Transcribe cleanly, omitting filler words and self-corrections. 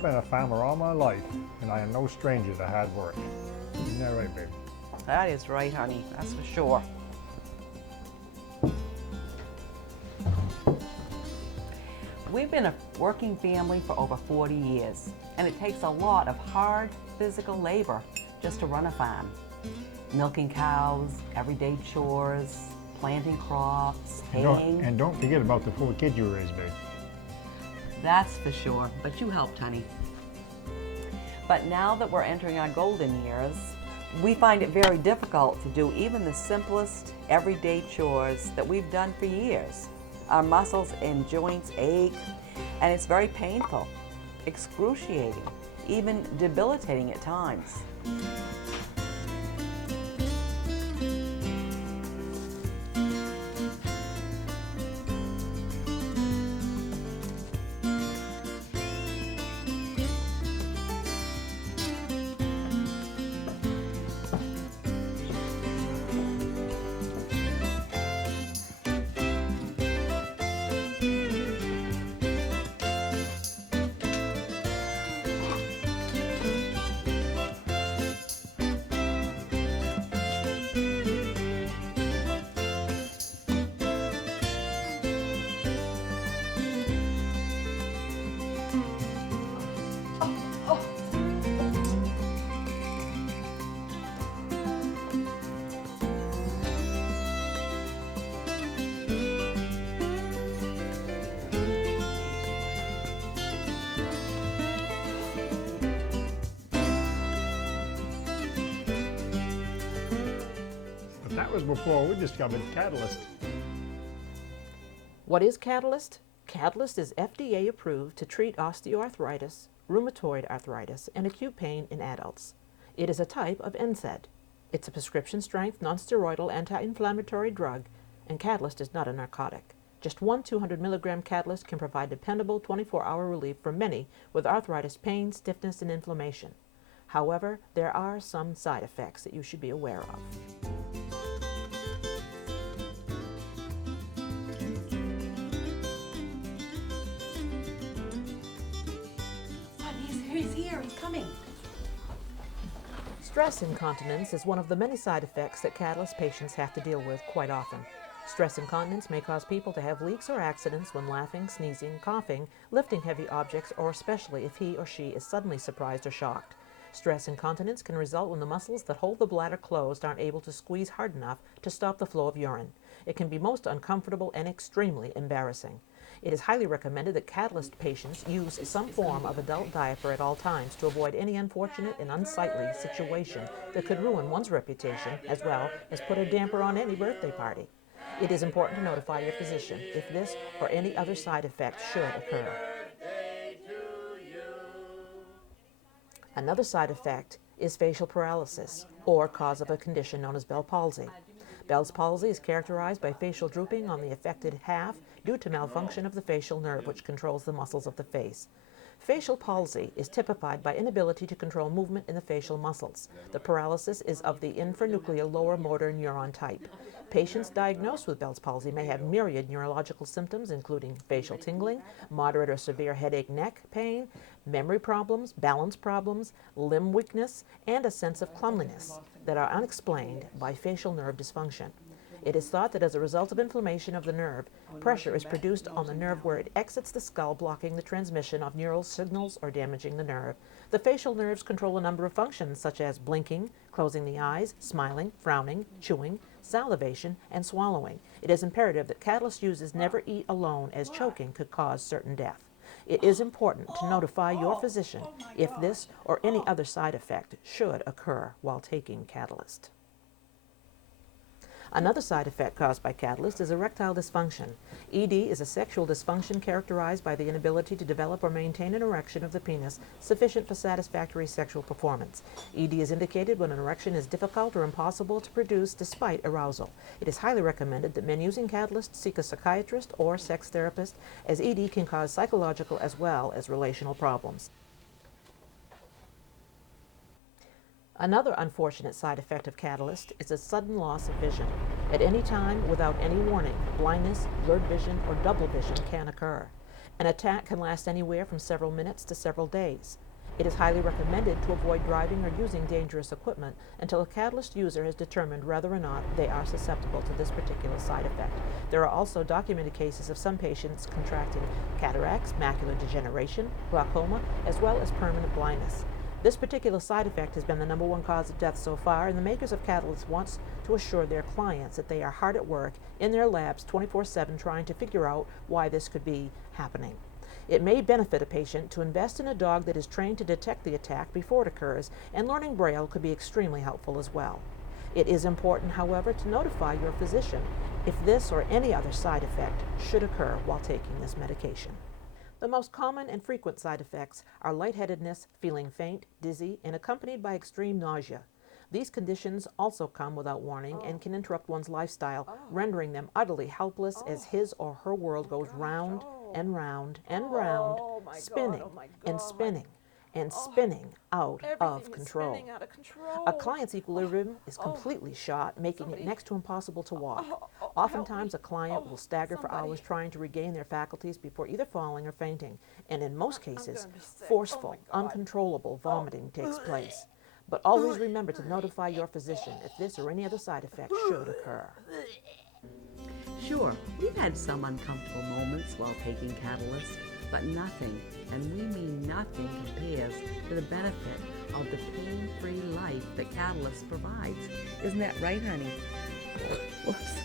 I've been a farmer all my life, and I am no stranger to hard work. Isn't that right, babe? That is right, honey. That's for sure. We've been a working family for over 40 years, and it takes a lot of hard physical labor just to run a farm. Milking cows, everyday chores, planting crops, haying. And don't forget about the 4 kids you raised, babe. That's for sure, but you helped, honey. But now that we're entering our golden years, we find it very difficult to do even the simplest everyday chores that we've done for years. Our muscles and joints ache, and it's very painful, excruciating, even debilitating at times. That was before we discovered Catalyst. What is Catalyst? Catalyst is FDA approved to treat osteoarthritis, rheumatoid arthritis, and acute pain in adults. It is a type of NSAID. It's a prescription-strength, non-steroidal anti-inflammatory drug, and Catalyst is not a narcotic. Just one 200 milligram Catalyst can provide dependable 24-hour relief for many with arthritis pain, stiffness, and inflammation. However, there are some side effects that you should be aware of. He's here, he's coming. Stress incontinence is one of the many side effects that Catalyst patients have to deal with quite often. Stress incontinence may cause people to have leaks or accidents when laughing, sneezing, coughing, lifting heavy objects, or especially if he or she is suddenly surprised or shocked. Stress incontinence can result when the muscles that hold the bladder closed aren't able to squeeze hard enough to stop the flow of urine. It can be most uncomfortable and extremely embarrassing. It is highly recommended that Catalyst patients use some form of adult diaper at all times to avoid any unfortunate and unsightly situation that could ruin one's reputation, as well as put a damper on any birthday party. It is important to notify your physician if this or any other side effect should occur. Another side effect is facial paralysis, or cause of a condition known as Bell's palsy. Bell's palsy is characterized by facial drooping on the affected half due to malfunction of the facial nerve which controls the muscles of the face. Facial palsy is typified by inability to control movement in the facial muscles. The paralysis is of the infranuclear lower motor neuron type. Patients diagnosed with Bell's palsy may have myriad neurological symptoms including facial tingling, moderate or severe headache, neck pain, memory problems, balance problems, limb weakness, and a sense of clumsiness that are unexplained by facial nerve dysfunction. It is thought that as a result of inflammation of the nerve, pressure is produced on the nerve where it exits the skull, blocking the transmission of neural signals or damaging the nerve. The facial nerves control a number of functions such as blinking, closing the eyes, smiling, frowning, chewing, salivation, and swallowing. It is imperative that Catalyst users never eat alone, as choking could cause certain death. It is important to notify your physician if this or any other side effect should occur while taking Catalyst. Another side effect caused by Catalyst is erectile dysfunction. ED is a sexual dysfunction characterized by the inability to develop or maintain an erection of the penis sufficient for satisfactory sexual performance. ED is indicated when an erection is difficult or impossible to produce despite arousal. It is highly recommended that men using Catalyst seek a psychiatrist or sex therapist, as ED can cause psychological as well as relational problems. Another unfortunate side effect of Catalyst is a sudden loss of vision. At any time, without any warning, blindness, blurred vision, or double vision can occur. An attack can last anywhere from several minutes to several days. It is highly recommended to avoid driving or using dangerous equipment until a Catalyst user has determined whether or not they are susceptible to this particular side effect. There are also documented cases of some patients contracting cataracts, macular degeneration, glaucoma, as well as permanent blindness. This particular side effect has been the #1 cause of death so far, and the makers of Catalyst wants to assure their clients that they are hard at work in their labs 24/7 trying to figure out why this could be happening. It may benefit a patient to invest in a dog that is trained to detect the attack before it occurs, and learning Braille could be extremely helpful as well. It is important, however, to notify your physician if this or any other side effect should occur while taking this medication. The most common and frequent side effects are lightheadedness, feeling faint, dizzy, and accompanied by extreme nausea. These conditions also come without warning and can interrupt one's lifestyle, rendering them utterly helpless as his or her world goes round and round and round, spinning and spinning and spinning out of control. A client's equilibrium is completely shot, making it next to impossible to walk. Oftentimes, a client will stagger for hours trying to regain their faculties before either falling or fainting, and in most cases, forceful, uncontrollable vomiting takes place. But always remember to notify your physician if this or any other side effect should occur. Sure, we've had some uncomfortable moments while taking Catalyst, but nothing, and we mean nothing, compares to the benefit of the pain-free life that Catalyst provides. Isn't that right, honey? Whoops.